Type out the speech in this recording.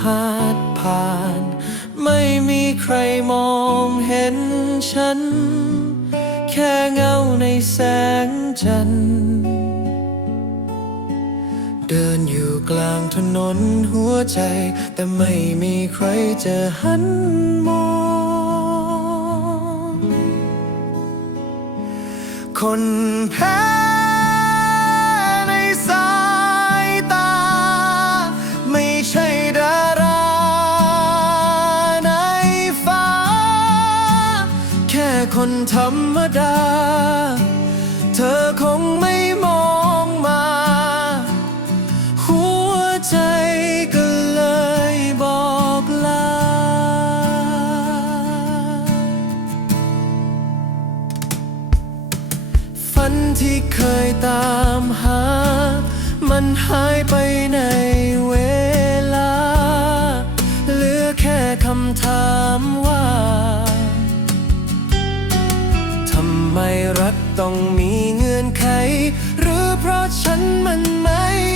พัดผ่าน ไม่มีใครมองเห็นฉัน แค่เงาในแสงจันทร์เดินอยู่กลางถนนหัวใจ แต่ไม่มีใครจะหันมอง คนแพ้ คนธรรมดา เธอคงไม่มองมา หัวใจก็เลยบอกลา ฝันที่เคยตามหา มันหายไปใน ไม่รักต้องมีเงื่อนไข หรือเพราะฉันมันไม่